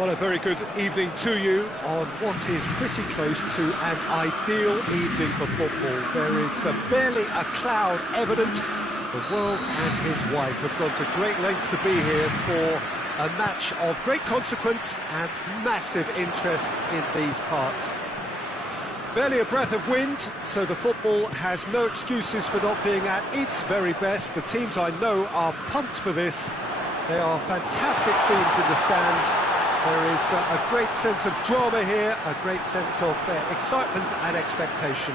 Well, a very good evening to you on what is pretty close to an ideal evening for football. There is barely a cloud evident. The world and his wife have gone to great lengths to be here for a match of great consequence and massive interest in these parts. Barely a breath of wind, so the football has no excuses for not being at its very best. The teams I know are pumped for this. There are fantastic scenes in the stands. There is a great sense of drama here, a great sense of excitement and expectation.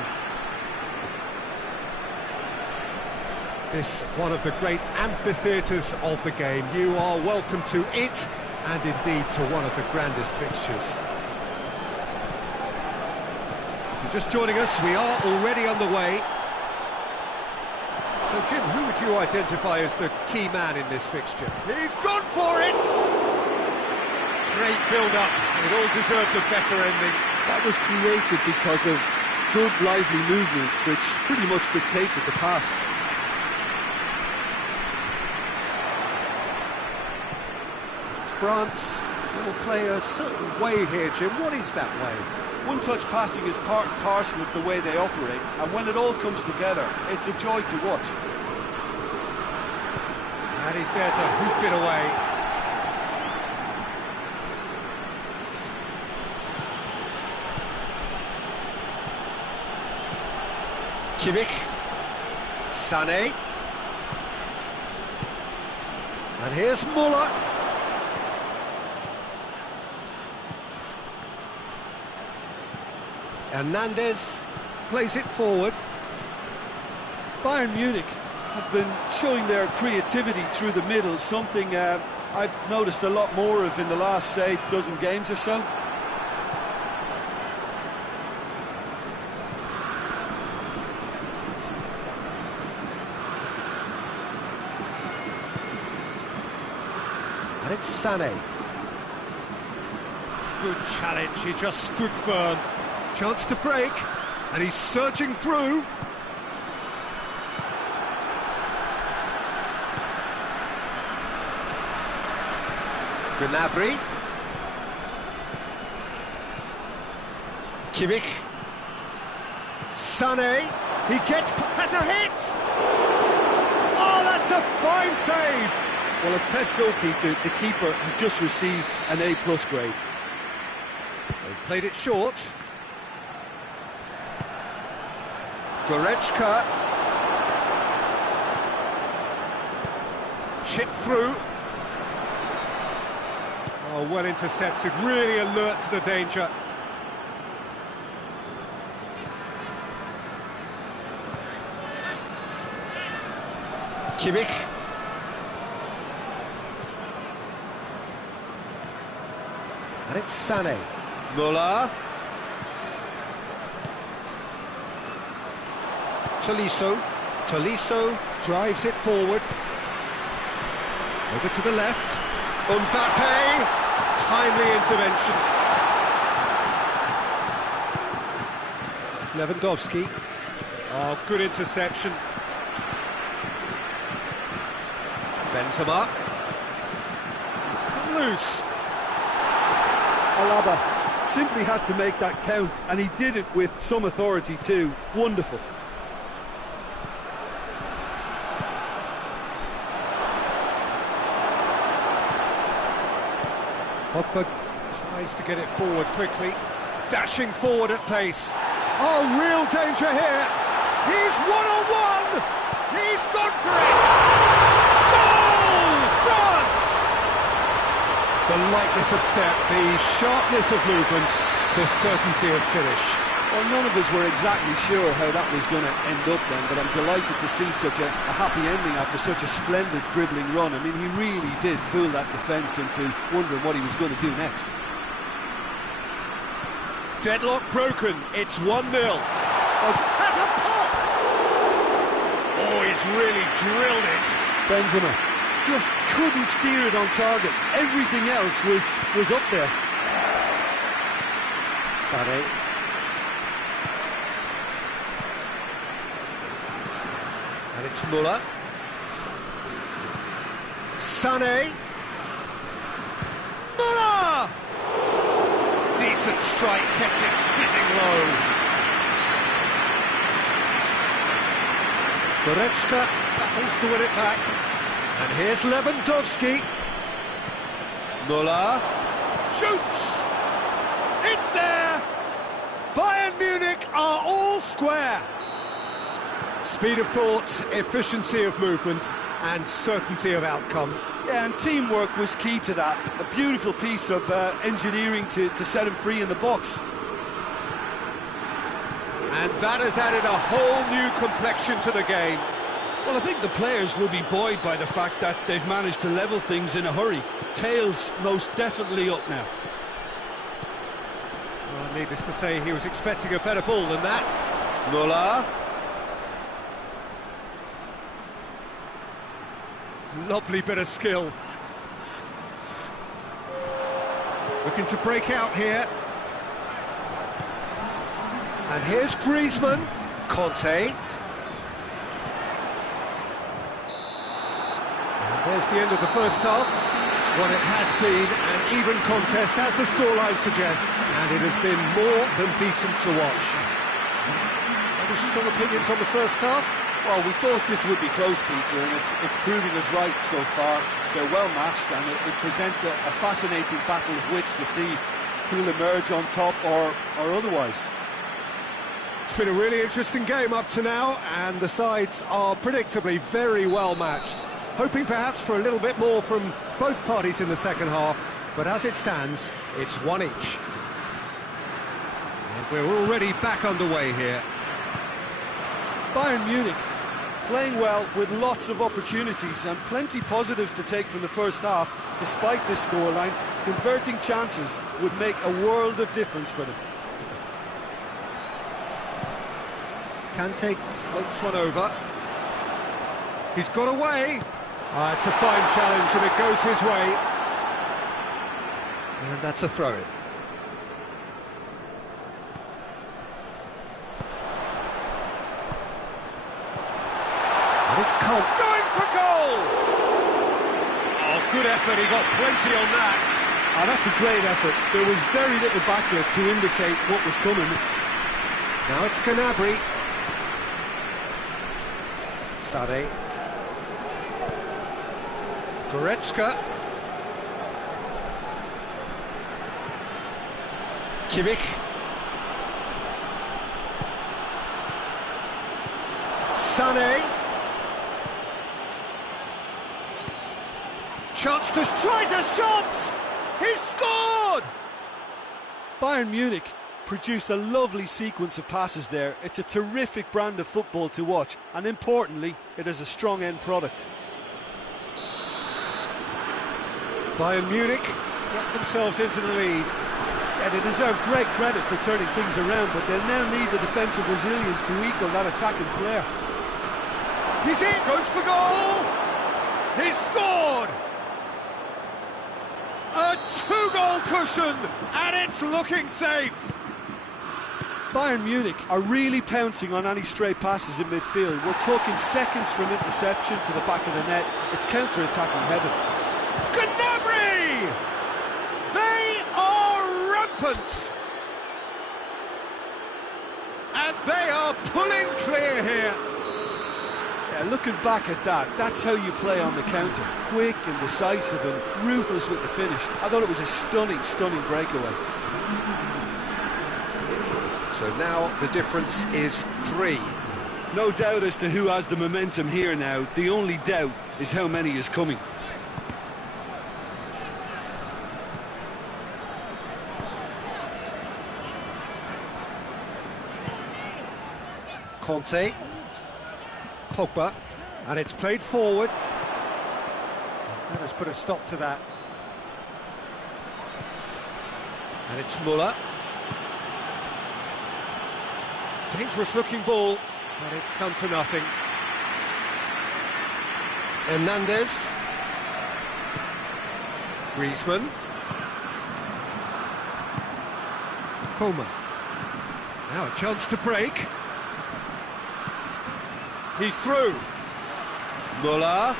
This one of the great amphitheatres of the game. You are welcome to it, and indeed to one of the grandest fixtures. If you're just joining us, we are already underway. So Jim, who would you identify as the key man in this fixture? He's gone for it! Great build-up, it all deserved a better ending. That was created because of good, lively movement, which pretty much dictated the pass. France will play a certain way here, Jim. What is that way? One-touch passing is part and parcel of the way they operate, and when it all comes together, it's a joy to watch. And he's there to hoof it away. Kimmich, Sané, and here's Muller. Hernandez plays it forward. Bayern Munich have been showing their creativity through the middle, something I've noticed a lot more of in the last, say, dozen games or so. And it's Sané. Good challenge, he just stood firm. Chance to break, and he's surging through. Gnabry. Kimmich. Sané. He has a hit! Oh, that's a fine save! Well, as Tesco, Peter, the keeper has just received an A+ grade. They've played it short. Goretzka. Chip through. Oh, well intercepted, really alert to the danger. Kimmich. And it's Sané. Muller. Tolisso drives it forward. Over to the left. Mbappe. Timely intervention. Lewandowski. Oh, good interception. Benzema. He's come loose. Alaba simply had to make that count, and he did it with some authority too. Wonderful. Pogba tries to get it forward quickly, dashing forward at pace. Oh, real danger here. He's one-on-one. He's gone for it. Goal, France! The lightness of step, the sharpness of movement, the certainty of finish. Well, none of us were exactly sure how that was going to end up then, but I'm delighted to see such a happy ending after such a splendid dribbling run. I mean, he really did fool that defence into wondering what he was going to do next. Deadlock broken, it's 1-0. Has a pop! Oh, he's really drilled it. Benzema just couldn't steer it on target. Everything else was up there. Sané. And it's Muller. Sané. Muller! magnificent strike kept it fizzing low. Goretzka battles to win it back. And here's Lewandowski. Müller shoots! It's there! Bayern Munich are all square. Speed of thought, efficiency of movement, and certainty of outcome. Yeah, and teamwork was key to that. A beautiful piece of engineering to set him free in the box. And that has added a whole new complexion to the game. Well, I think the players will be buoyed by the fact that they've managed to level things in a hurry. Tails most definitely up now. Well, needless to say, he was expecting a better ball than that. Müller. Lovely bit of skill. Looking to break out here. And here's Griezmann. Conte. And there's the end of the first half. Well, it has been an even contest, as the scoreline suggests, and it has been more than decent to watch. Any strong opinions on the first half? Well, we thought this would be close, Peter, and it's proving us right so far. They're well matched, and it presents a fascinating battle of wits to see who'll emerge on top or otherwise. It's been a really interesting game up to now, and the sides are predictably very well matched. Hoping perhaps for a little bit more from both parties in the second half, but as it stands, it's one each. And we're already back underway here. Bayern Munich playing well with lots of opportunities and plenty positives to take from the first half. Despite this scoreline, converting chances would make a world of difference for them. Kante floats one over. He's got away. It's a fine challenge and it goes his way. And that's a throw-in. And it's Colt going for goal! Oh, good effort, he got plenty on that. That's a great effort. There was very little backlift to indicate what was coming. Now it's Gnabry. Sade. Goretzka. Kimmich. Sané. Chance to tries a shot! He's scored! Bayern Munich produced a lovely sequence of passes there. It's a terrific brand of football to watch, and importantly, it is a strong end product. Bayern Munich get themselves into the lead. Yeah, they deserve great credit for turning things around, but they'll now need the defensive resilience to equal that attacking flair. He's in, goes for goal! He's scored! A two-goal cushion, and it's looking safe! Bayern Munich are really pouncing on any stray passes in midfield. We're talking seconds from interception to the back of the net. It's counter-attacking heaven. Gnabry! They are rampant! And they are pulling clear here. Yeah, looking back at that, that's how you play on the counter. Quick and decisive and ruthless with the finish. I thought it was a stunning, stunning breakaway. So now the difference is 3. No doubt as to who has the momentum here now. The only doubt is how many is coming. Conte. Pogba. And it's played forward. That has put a stop to that. And it's Müller. Dangerous looking ball, but it's come to nothing. Hernandez. Griezmann. Coman. Now a chance to break. He's through. Müller.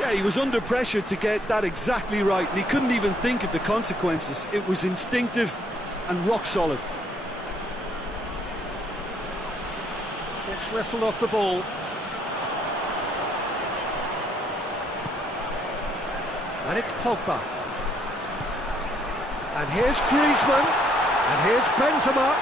Yeah, he was under pressure to get that exactly right, and he couldn't even think of the consequences. It was instinctive and rock solid. Gets wrestled off the ball. And it's Pogba. And here's Griezmann. And here's Benzema.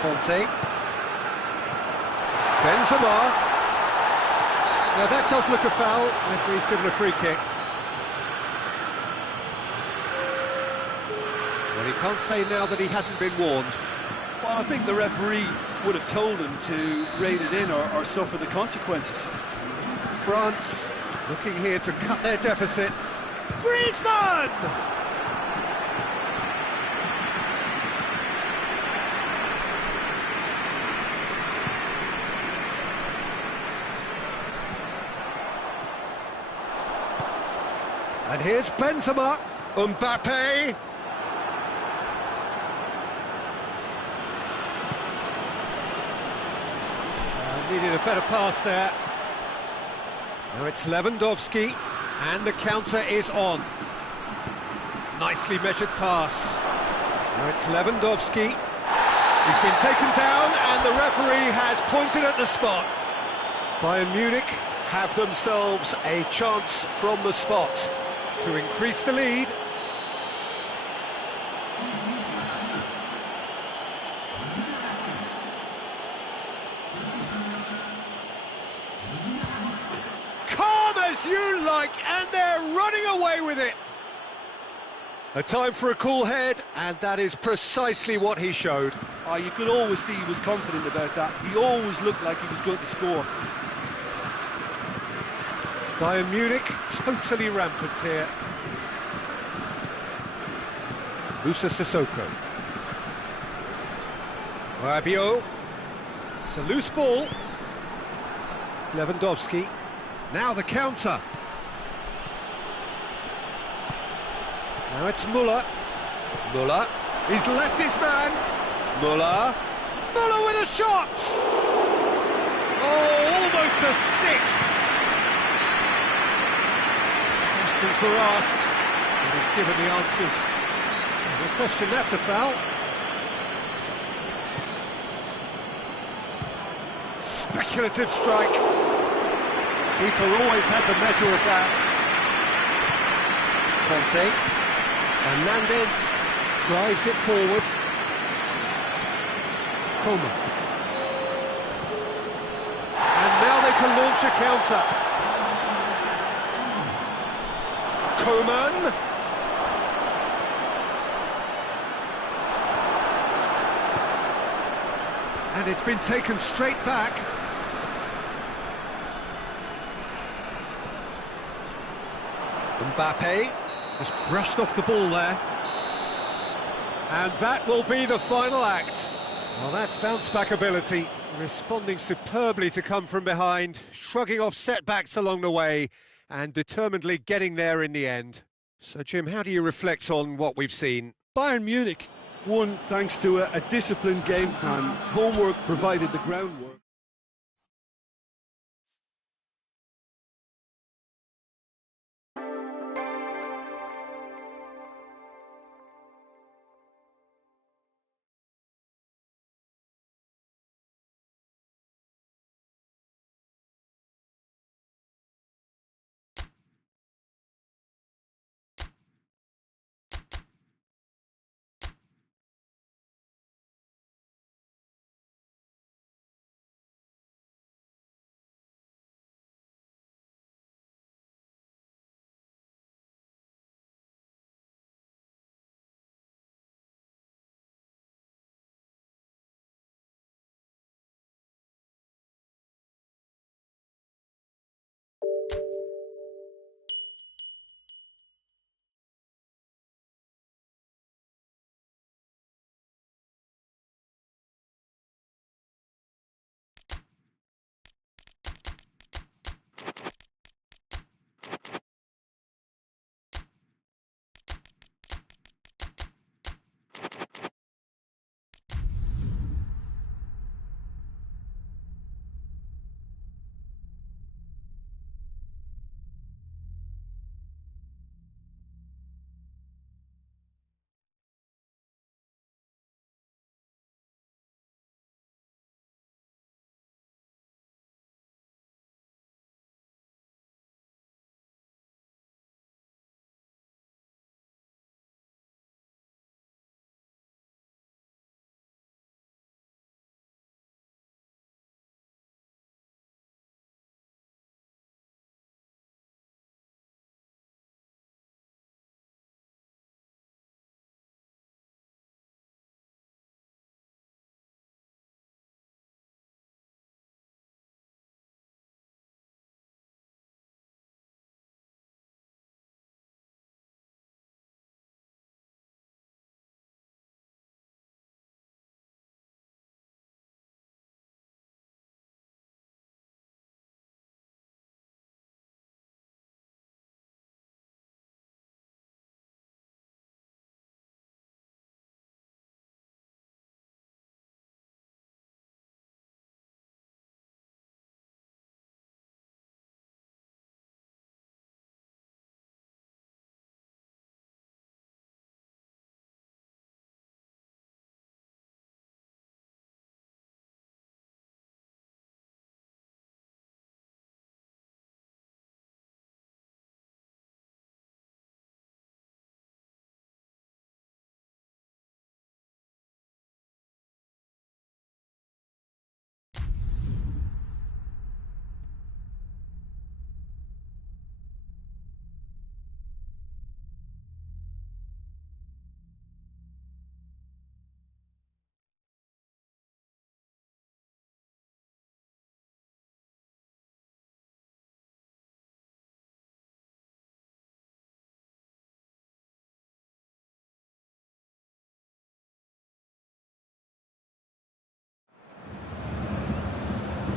Conte. Benzema. Now that does look a foul. Referee's given a free kick. Well, he can't say now that he hasn't been warned. Well, I think the referee would have told him to rate it in or suffer the consequences. France looking here to cut their deficit. Griezmann! And here's Benzema. Mbappe. Needed a better pass there. Now it's Lewandowski, and the counter is on. Nicely measured pass. Now it's Lewandowski. He's been taken down, and the referee has pointed at the spot. Bayern Munich have themselves a chance from the spot to increase the lead. Calm as you like, and they're running away with it. A time for a cool head, and that is precisely what he showed. Oh, you could always see he was confident about that. He always looked like he was going to score. Bayern Munich totally rampant here. Musa Sissoko. Rabiot. It's a loose ball. Lewandowski. Now the counter. Now it's Müller. Müller. He's left his man. Müller. Müller with a shot! Oh, almost a sixth. Questions were asked, and he's given the answers. No question, that's a foul. Speculative strike. Keeper always had the measure of that. Conte. Hernandez drives it forward. Coman. And now they can launch a counter. Coman. And it's been taken straight back. Mbappe has brushed off the ball there. And that will be the final act. Well, that's bounce-back ability, responding superbly to come from behind, shrugging off setbacks along the way, and determinedly getting there in the end. So, Jim, how do you reflect on what we've seen? Bayern Munich won thanks to a disciplined game plan. Homework provided the groundwork.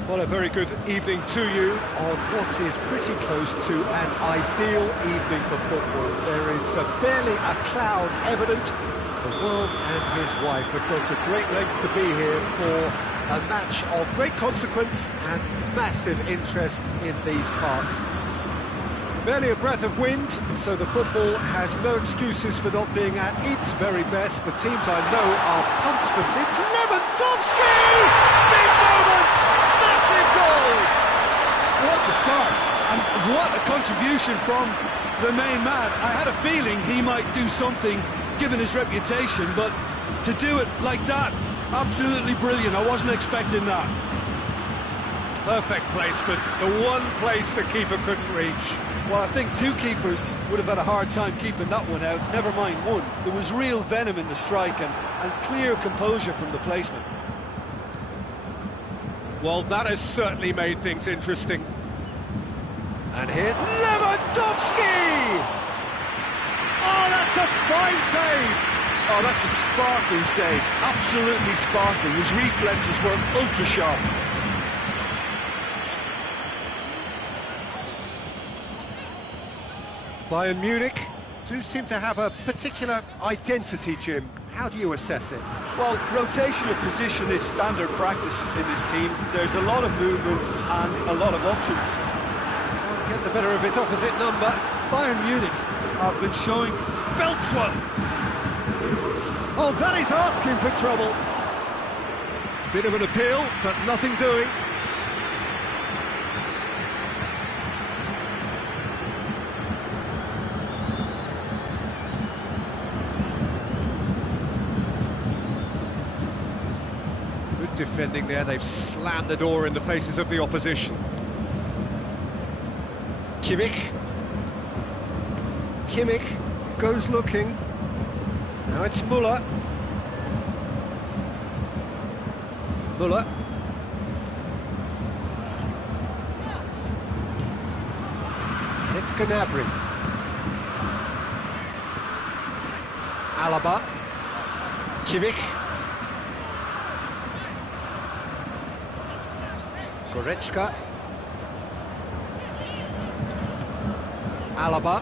Well, a very good evening to you on what is pretty close to an ideal evening for football. There is barely a cloud evident. The world and his wife have gone to great lengths to be here for a match of great consequence and massive interest in these parts. Barely a breath of wind, so the football has no excuses for not being at its very best. The teams I know are pumped for this. Lewandowski! Big moment! Massive goal! What a start, and what a contribution from the main man. I had a feeling he might do something, given his reputation, but to do it like that, absolutely brilliant. I wasn't expecting that. Perfect placement, the one place the keeper couldn't reach. Well, I think two keepers would have had a hard time keeping that one out, never mind one. There was real venom in the strike and clear composure from the placement. Well, that has certainly made things interesting. And here's Lewandowski! Oh, that's a fine save! Oh, that's a sparkling save, absolutely sparkling. His reflexes were ultra sharp. Bayern Munich do seem to have a particular identity, Jim. How do you assess it? Well, rotation of position is standard practice in this team. There's a lot of movement and a lot of options. Can't get the better of his opposite number. Bayern Munich have been showing... Belts one! Oh, that is asking for trouble. Bit of an appeal, but nothing doing. Good defending there. They've slammed the door in the faces of the opposition. Kimmich goes looking. Now it's Müller. And it's Gnabry. Alaba. Kimmich. Goretzka. Alaba.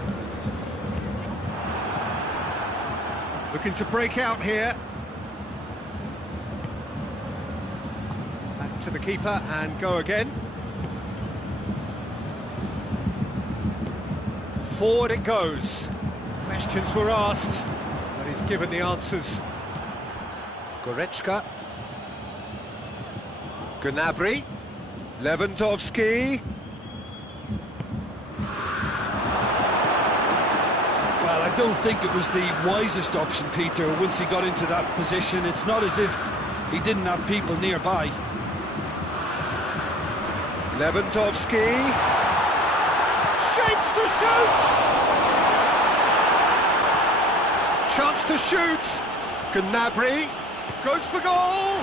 Looking to break out here. Back to the keeper and go again. Forward it goes. Questions were asked, but he's given the answers. Goretzka. Gnabry. Lewandowski. Well, I don't think it was the wisest option, Peter, once he got into that position. It's not as if he didn't have people nearby. Lewandowski. Shapes to shoot! Chance to shoot. Gnabry goes for goal.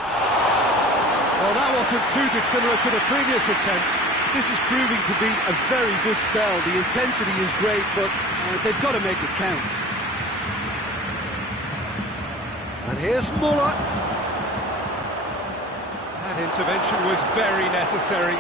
Well, that wasn't too dissimilar to the previous attempt. This is proving to be a very good spell. The intensity is great, but they've got to make it count. And here's Müller. That intervention was very necessary.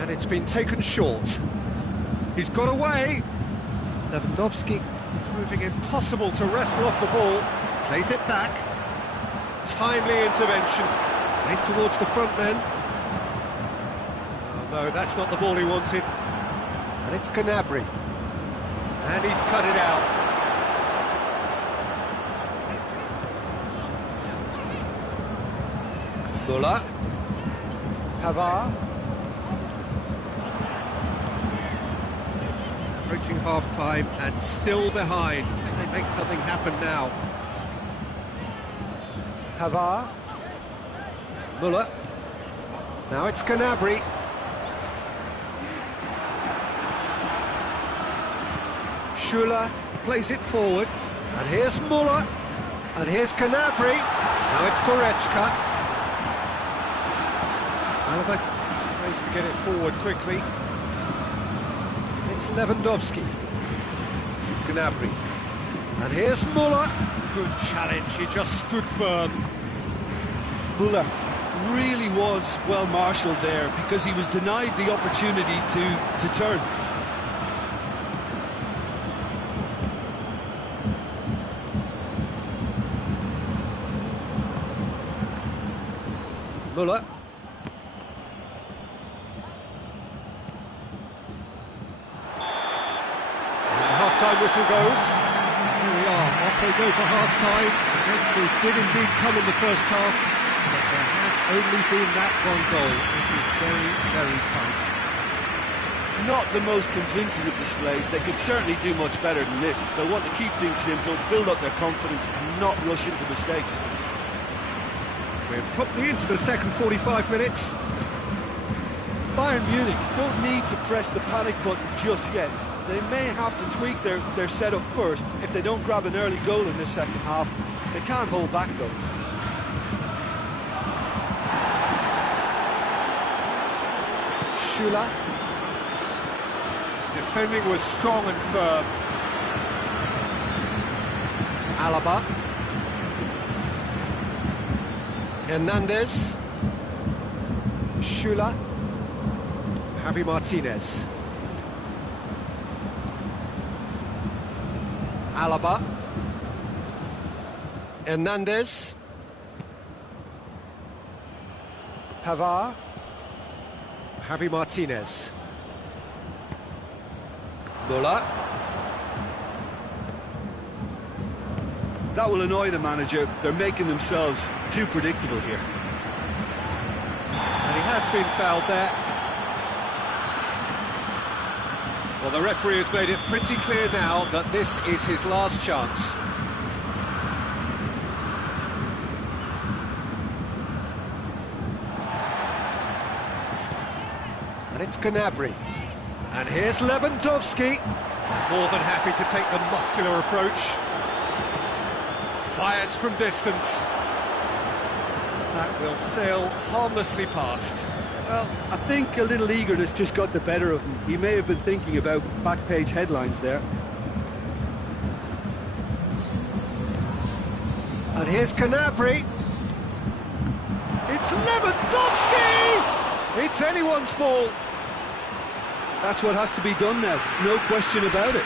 And it's been taken short. He's got away. Lewandowski proving impossible to wrestle off the ball. Plays it back. Timely intervention. Played towards the front men. Oh, no, that's not the ball he wanted. And it's Gnabry. And he's cut it out. Müller. Pavard. Approaching half-time and still behind. Can they make something happen now? Pavard. Muller. Now it's Gnabry. Schuler plays it forward. And here's Muller. And here's Gnabry. Now it's Goretzka. Alaba tries to get it forward quickly. It's Lewandowski. Gnabry. And here's Muller. Good challenge, he just stood firm. Muller really was well marshalled there because he was denied the opportunity to turn. Muller. Half-time whistle goes. Here we are, off they go for half-time. They did indeed come in the first half, but there has only been that one goal. It is very, very tight. Not the most convincing of displays. They could certainly do much better than this. They'll want to keep things simple, build up their confidence and not rush into mistakes. We're promptly into the second 45 minutes. Bayern Munich don't need to press the panic button just yet. They may have to tweak their setup first if they don't grab an early goal in this second half. They can't hold back though. Schuler. Defending was strong and firm. Alaba. Hernandez. Schuler. Javi Martinez. Alaba. Hernandez. Pavard. Javi Martinez. Muller. That will annoy the manager. They're making themselves too predictable here. And he has been fouled there. Well, the referee has made it pretty clear now that this is his last chance. And it's Gnabry. And here's Lewandowski. More than happy to take the muscular approach. Fires from distance. That will sail harmlessly past. Well, I think a little eagerness just got the better of him. He may have been thinking about back-page headlines there. And here's Gnabry. It's Lewandowski! It's anyone's ball. That's what has to be done now, no question about it.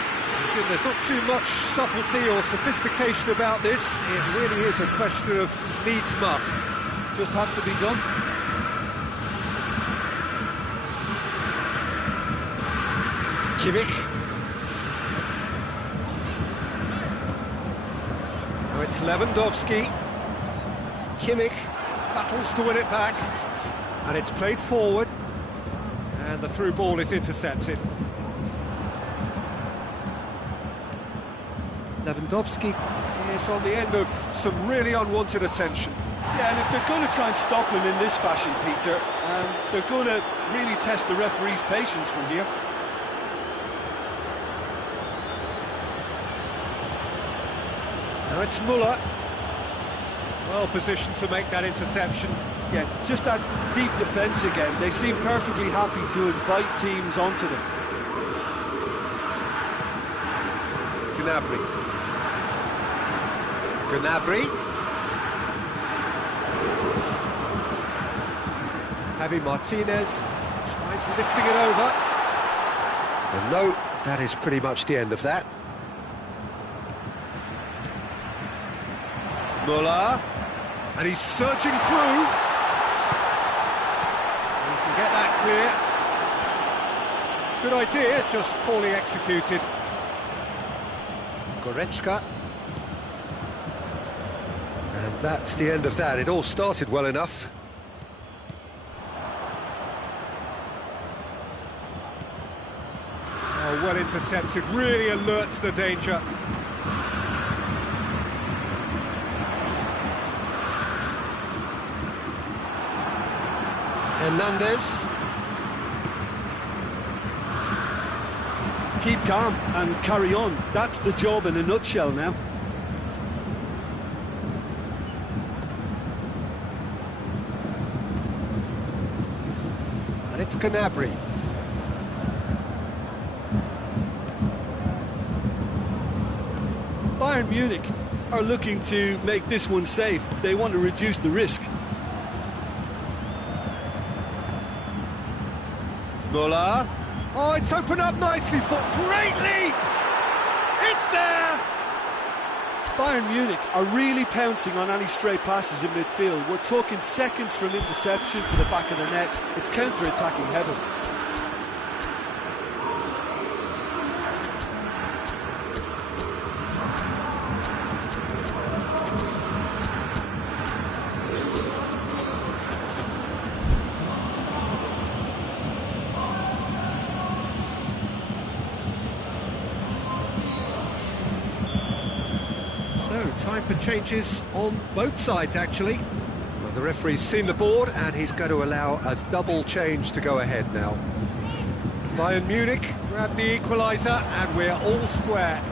Jim, there's not too much subtlety or sophistication about this. It really is a question of needs must. Just has to be done. Kimmich. Now it's Lewandowski. Kimmich battles to win it back. And it's played forward. And the through ball is intercepted. Lewandowski is on the end of some really unwanted attention. Yeah, and if they're going to try and stop him in this fashion, Peter, they're going to really test the referee's patience from here. Now it's Muller. Well positioned to make that interception. Yeah, just that deep defence again. They seem perfectly happy to invite teams onto them. Gnabry. Gnabry. Javi Martinez tries lifting it over. And no, that is pretty much the end of that. Muller. And he's surging through. He can get that clear. Good idea, just poorly executed. Goretzka. And that's the end of that. It all started well enough. well intercepted, really alert to the danger. Hernandez. Keep calm and carry on. That's the job in a nutshell now. And it's Gnabry. Bayern Munich are looking to make this one safe. They want to reduce the risk. Muller. Oh, it's opened up nicely for great leap! It's there! Bayern Munich are really pouncing on any stray passes in midfield. We're talking seconds from interception to the back of the net. It's counter-attacking heaven. So, time for changes on both sides, actually. Well, the referee's seen the board, and he's going to allow a double change to go ahead now. Bayern Munich grab the equaliser, and we're all square.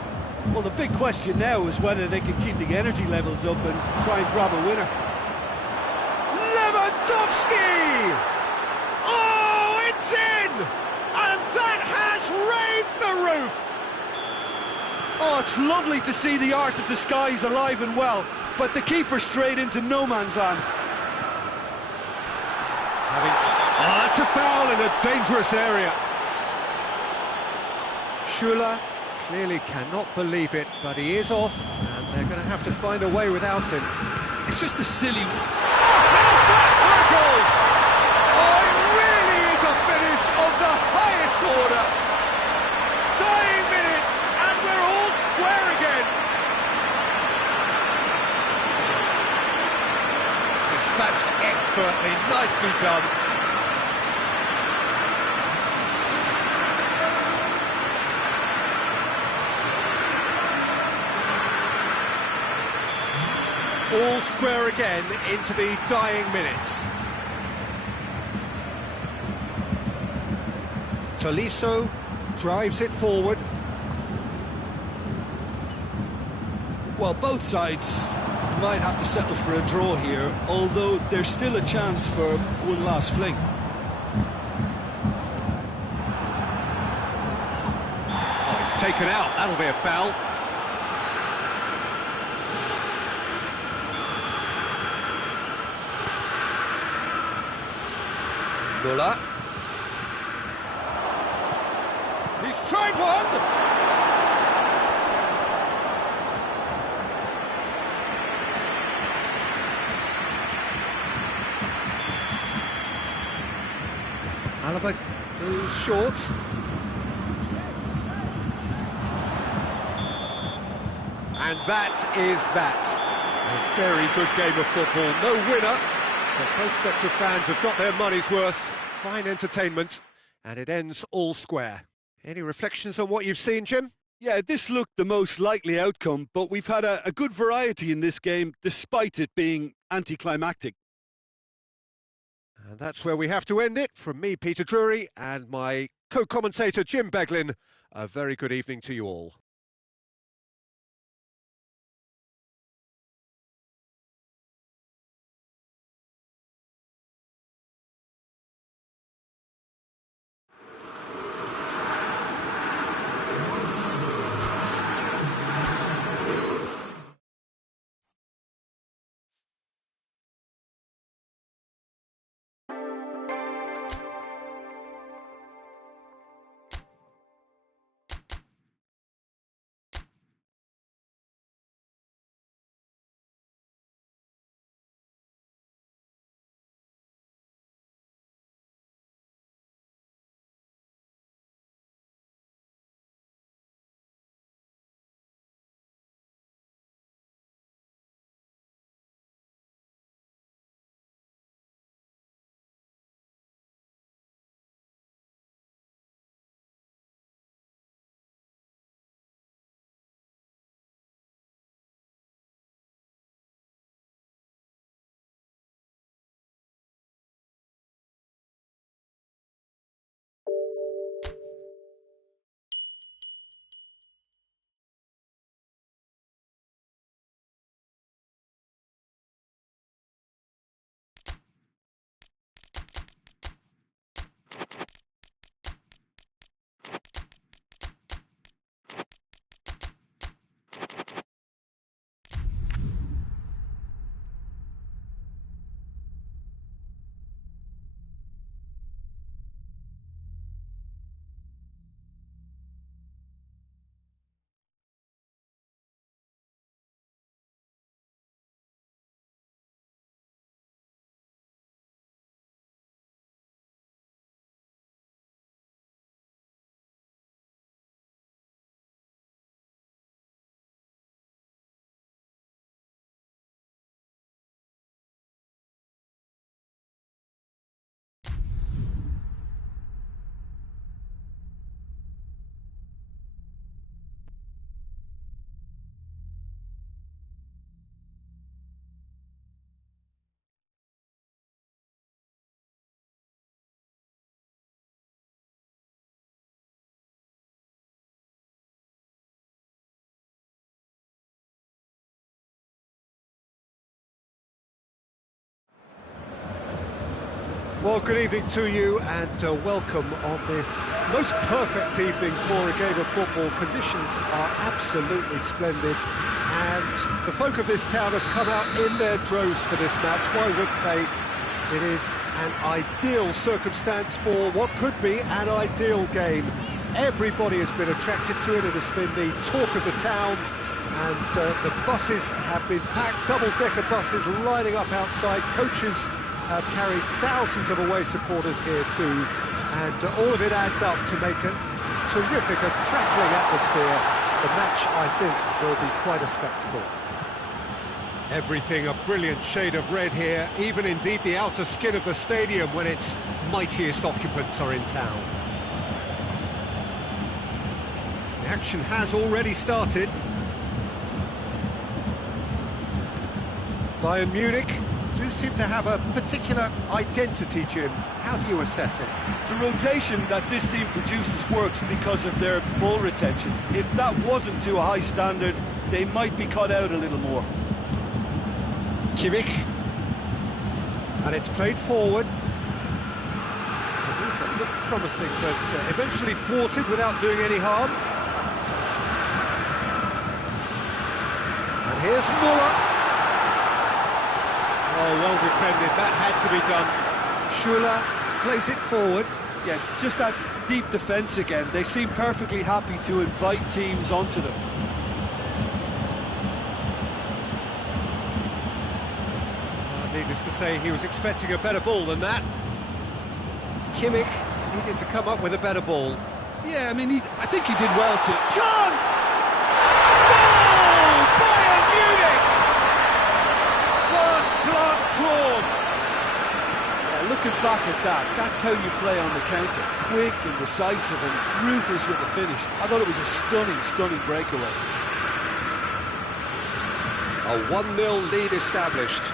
Well, the big question now is whether they can keep the energy levels up and try and grab a winner. Lewandowski! Oh, it's in! And that has raised the roof! Oh, it's lovely to see the art of disguise alive and well, but the keeper straight into no man's land. Oh, that's a foul in a dangerous area. Schuller clearly cannot believe it, but he is off, and they're going to have to find a way without him. It's just a silly... How's that for a goal? Oh, it really is a finish of the highest order. Dying minutes, and we're all square again. Dispatched expertly, nicely done. All square again into the dying minutes. Tolisso drives it forward. Well, both sides might have to settle for a draw here, although there's still a chance for one last fling. Oh, it's taken out. That'll be a foul. Muller. He's tried one! Alaba goes short. And that is that. A very good game of football. No winner. But both sets of fans have got their money's worth. Fine entertainment, and it ends all square. Any reflections on what you've seen, Jim? Yeah, this looked the most likely outcome, but we've had a good variety in this game, despite it being anticlimactic. And that's where we have to end it. From me, Peter Drury, and my co-commentator, Jim Beglin, a very good evening to you all. Well, good evening to you and welcome on this most perfect evening for a game of football. Conditions are absolutely splendid and the folk of this town have come out in their droves for this match. Why wouldn't they? It is an ideal circumstance for what could be an ideal game. Everybody has been attracted to it. It has been the talk of the town, and the buses have been packed, double-decker buses lining up outside. Coaches have carried thousands of away supporters here too, and all of it adds up to make a terrific and crackling atmosphere. The match, I think, will be quite a spectacle. Everything a brilliant shade of red here, even indeed the outer skin of the stadium when its mightiest occupants are in town. The action has already started. Bayern Munich do seem to have a particular identity, Jim. How do you assess it? The rotation that this team produces works because of their ball retention. If that wasn't to a high standard, they might be cut out a little more. Kimmich, and it's played forward. It's a move that looked promising, but eventually thwarted without doing any harm. And here's Muller. Oh, well defended, that had to be done. Schuller plays it forward. Yeah, just that deep defence again. They seem perfectly happy to invite teams onto them. Needless to say, he was expecting a better ball than that. Kimmich needed to come up with a better ball. Yeah, I mean, I think he did well to... Chance! Goal! Bayern Munich! First blood drawn. Yeah, looking back at that, that's how you play on the counter. Quick and decisive and ruthless with the finish. I thought it was a stunning, stunning breakaway. A 1-0 lead established.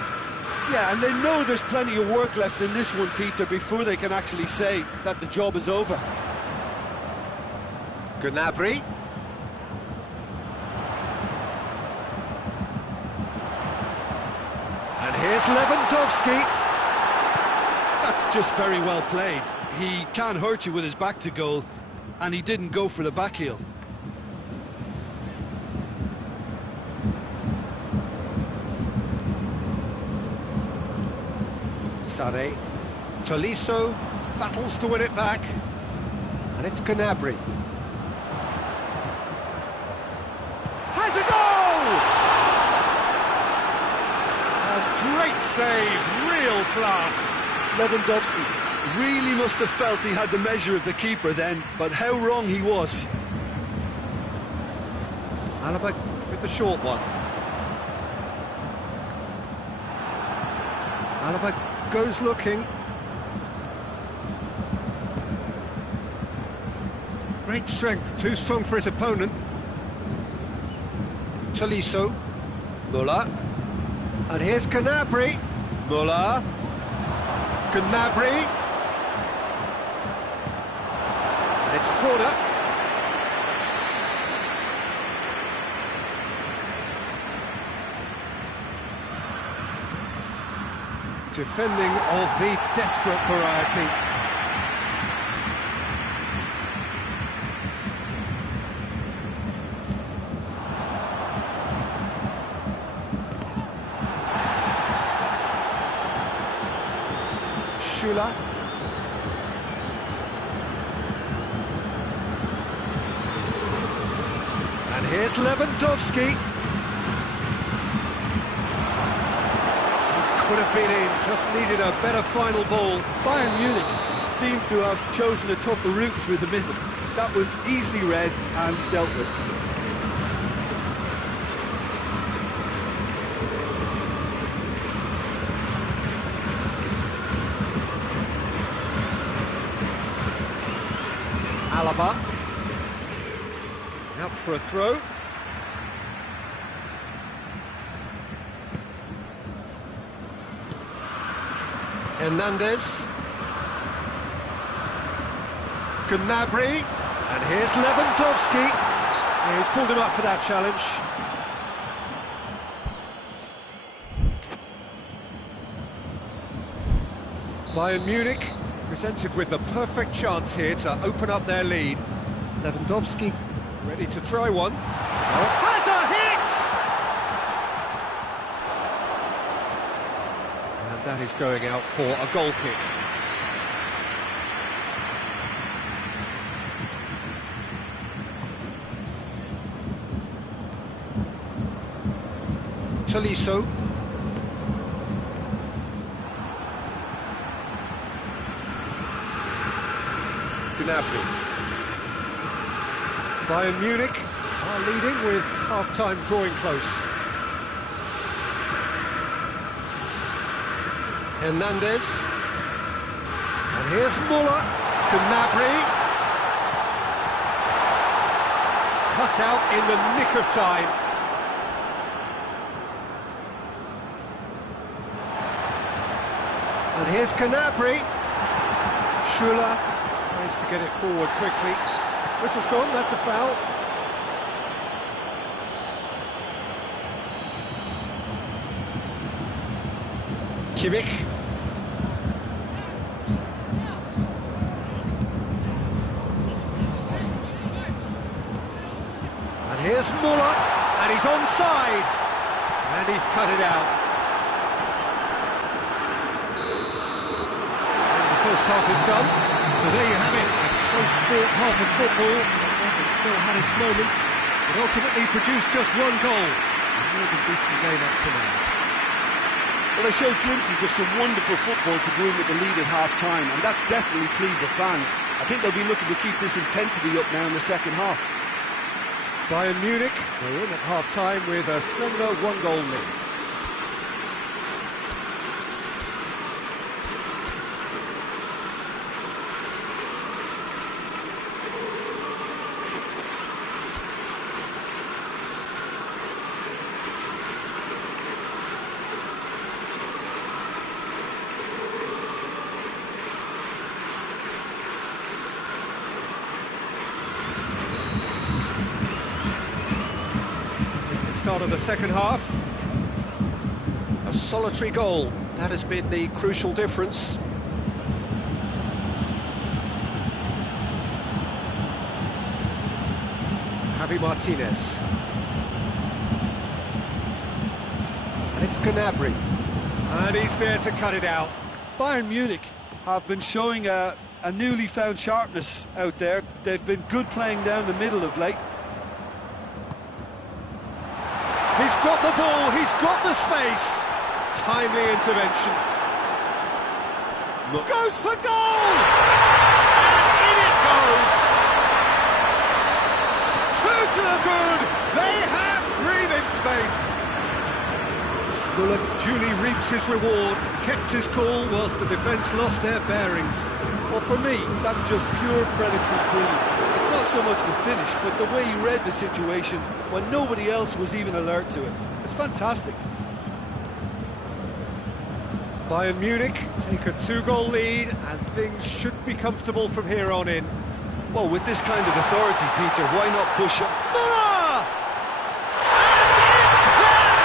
Yeah, and they know there's plenty of work left in this one, Peter, before they can actually say that the job is over. Gnabry. And here's Lewandowski. That's just very well played. He can't hurt you with his back to goal, and he didn't go for the back heel. Sane. Tolisso battles to win it back. And it's Gnabry. Has a goal! A great save, real class. Lewandowski really must have felt he had the measure of the keeper then, but how wrong he was. Alaba with the short one. Alaba goes looking. Great strength, too strong for his opponent. Tolisso. Muller. And here's Gnabry. Muller. Gnabry. And it's corner. Defending of the desperate variety. Schuller. And here's Lewandowski. Could have been in, just needed a better final ball. Bayern Munich seemed to have chosen a tougher route through the middle. That was easily read and dealt with. Alaba. Out for a throw. Hernandez. Gnabry. And here's Lewandowski. Yeah, he's pulled him up for that challenge. Bayern Munich presented with the perfect chance here to open up their lead. Lewandowski ready to try one. Has a hit! And that is going out for a goal kick. Tolisso. Gnabry. Bayern Munich are leading with half-time drawing close. Hernandez. And here's Muller. Gnabry. Cut out in the nick of time. And here's Gnabry. Schuller tries to get it forward quickly. Whistle's gone, that's a foul. Kimmich. And here's Muller, and he's onside. And he's cut it out. First half is done, so there you have it, a close-fought half of football. It still had its moments, but ultimately produced just one goal. A more than decent game up to now. Well, they showed glimpses of some wonderful football to go in with the lead at half-time, and that's definitely pleased the fans. I think they'll be looking to keep this intensity up now in the second half. Bayern Munich are in at half-time with a slender one-goal lead. Start of the second half. A solitary goal, that has been the crucial difference. Javi Martinez. And it's Gnabry. And he's there to cut it out. Bayern Munich have been showing a newly found sharpness out there. They've been good playing down the middle of late. He's got the ball, he's got the space. Timely intervention. Goes for goal! And in it goes! Two to the good! They have breathing space! Muller duly reaps his reward, kept his cool whilst the defence lost their bearings. Well, for me, that's just pure predatory brilliance. It's not so much the finish, but the way he read the situation when nobody else was even alert to it. It's fantastic. Bayern Munich take a two-goal lead, and things should be comfortable from here on in. Well, with this kind of authority, Peter, why not push up? Muller! And it's there!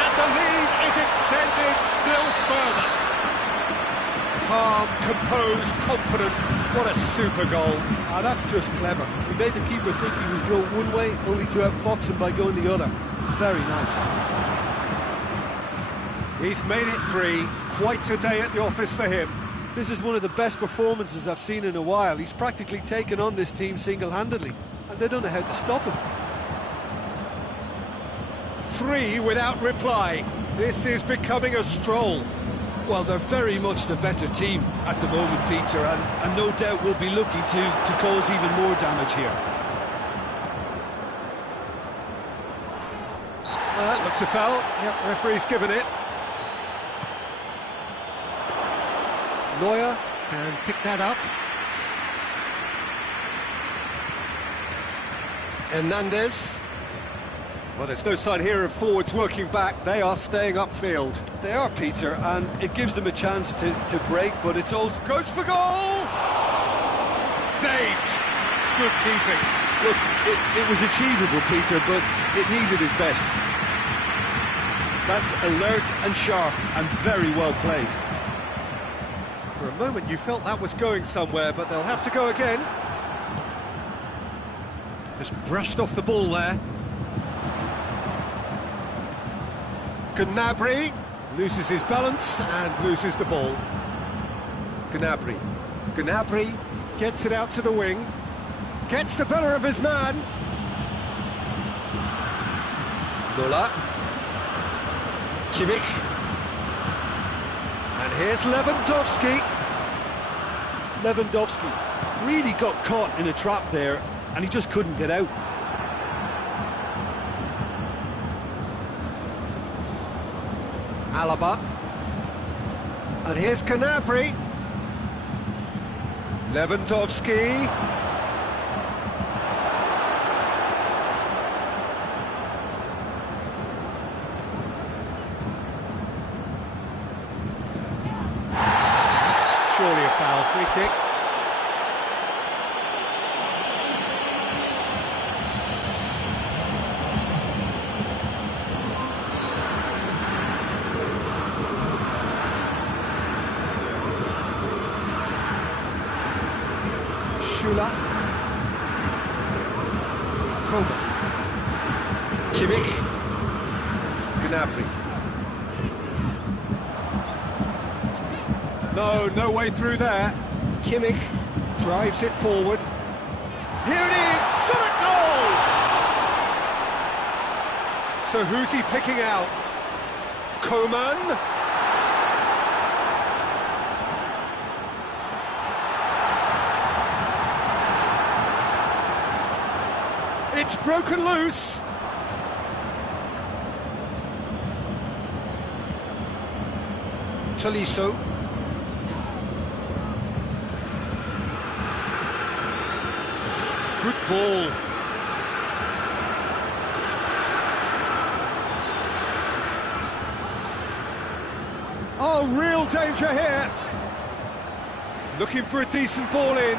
And the lead is extended still further. Calm, composed, confident. What a super goal. Ah, that's just clever. He made the keeper think he was going one way, only to outfox him by going the other. Very nice. He's made it three. Quite a day at the office for him. This is one of the best performances I've seen in a while. He's practically taken on this team single-handedly, and they don't know how to stop him. Three without reply. This is becoming a stroll. Well, they're very much the better team at the moment, Peter, and no doubt will be looking to cause even more damage here. Well, that looks a foul. Yep, referee's given it. Neuer can pick that up. Hernandez. Well, there's no sign here of forwards working back. They are staying upfield. They are, Peter, and it gives them a chance to break, but it's also... Goes for goal! Saved. It's good keeping. Look, it was achievable, Peter, but it needed his best. That's alert and sharp and very well played. For a moment you felt that was going somewhere, but they'll have to go again. Just brushed off the ball there. Gnabry loses his balance and loses the ball. Gnabry gets it out to the wing. Gets the better of his man. Müller. Kimmich. And here's Lewandowski. Lewandowski really got caught in a trap there and he just couldn't get out. Alaba. And here's Gnabry. Lewandowski. Surely a foul, free kick. Schüller. Coman. Kimmich. Gnabry. No way through there. Kimmich drives it forward. Here it is! Shot at goal! So who's he picking out? Coman? It's broken loose. Tolisso. Good ball. Oh, real danger here. Looking for a decent ball in.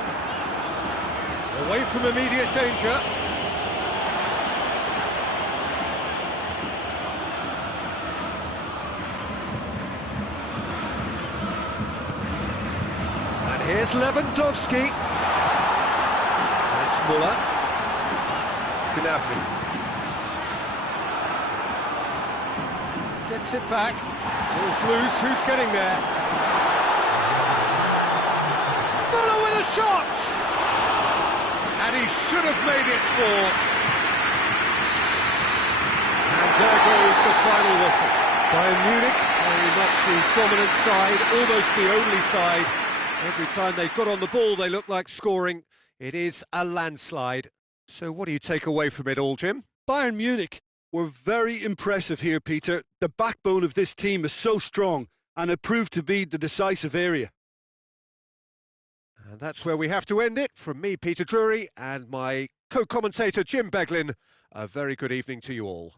Away from immediate danger. And here's Lewandowski. It's Müller. Gnabry. Gets it back. Ball's loose. Who's getting there? Müller with a shot! And he should have made it 4. And there goes the final whistle. Bayern Munich, very much the dominant side, almost the only side. Every time they got on the ball, they looked like scoring. It is a landslide. So what do you take away from it all, Jim? Bayern Munich were very impressive here, Peter. The backbone of this team is so strong and it proved to be the decisive area. And that's where we have to end it. From me, Peter Drury, and my co-commentator, Jim Beglin, a very good evening to you all.